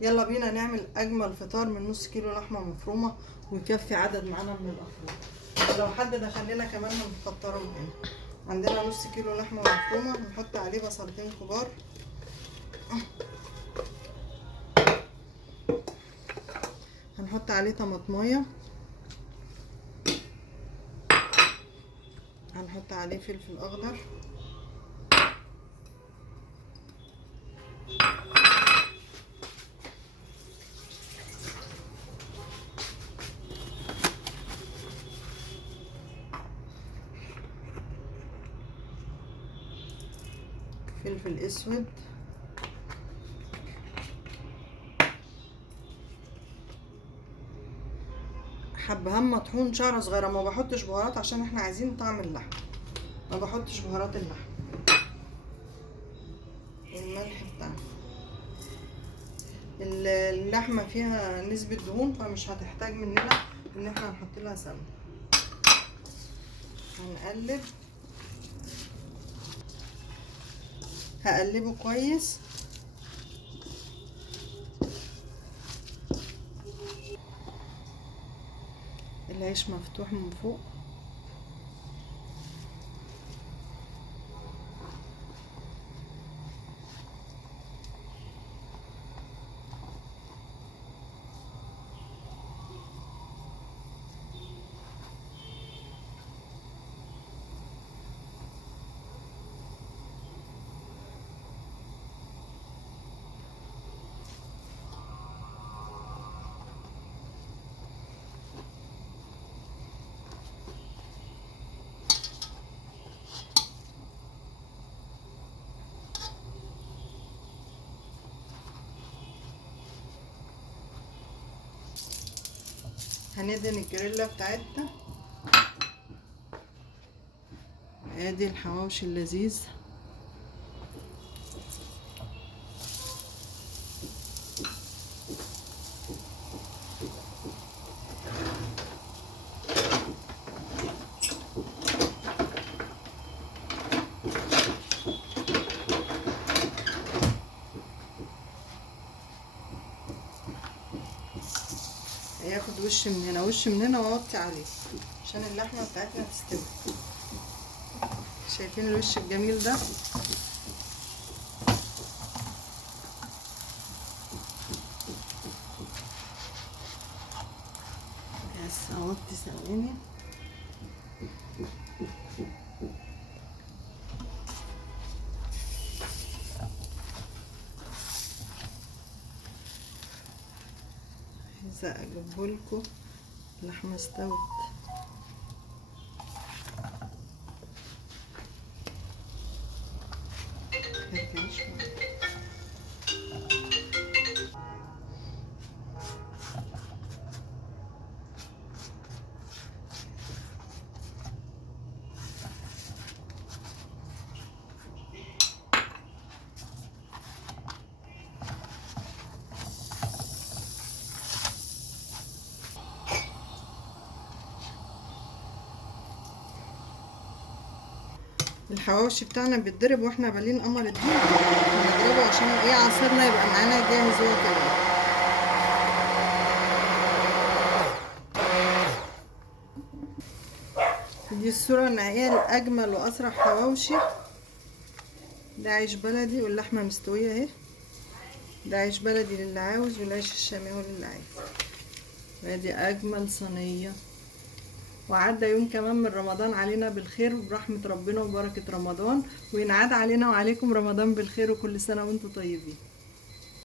يلا بينا نعمل اجمل فطار من نص كيلو لحمه مفرومه، ويكفي عدد معانا من الافراد. لو حد دخل لنا كمان هنفطره معانا. عندنا نص كيلو لحمه مفرومه، هنحط عليه بصلتين كبار، هنحط عليه طماطمايه، هنحط عليه فلفل اخضر، فلفل اسود، حبهان مطحون، شعره صغيره. ما بحطش بهارات عشان احنا عايزين طعم اللحم، ما بحطش بهارات اللحم. والملح بتاعنا، اللحمه فيها نسبه دهون فمش هتحتاج مننا ان احنا نحط لها سمنه. هنقلب، هقلبه كويس. العيش مفتوح من فوق. هندهن الجريلا بتاعتنا. ادي الحواوشي اللذيذ. هياخد وش من هنا وش من هنا، واوطي عليه عشان اللحمه بتاعتنا تستوي. شايفين الوش الجميل ده؟ بس اوطي ثواني. عايزه اجيبهولكوا اللحمه استوت. الحواوشي بتاعنا بيتضرب واحنا بالين قمر الدين. هنضربه عشان ايه؟ عصيرنا يبقى معانا جاهز هو كمان. دي الصورة النهائية لأجمل وأسرع حواوشي. ده عيش بلدي واللحمة مستوية اهي. ده عيش بلدي للي عاوز، والعيش الشامي هو للي عايز. وادي أجمل صينية. وعدى يوم كمان من رمضان علينا بالخير وبرحمة ربنا وبركة رمضان، وينعاد علينا وعليكم رمضان بالخير، وكل سنة وانتم طيبين.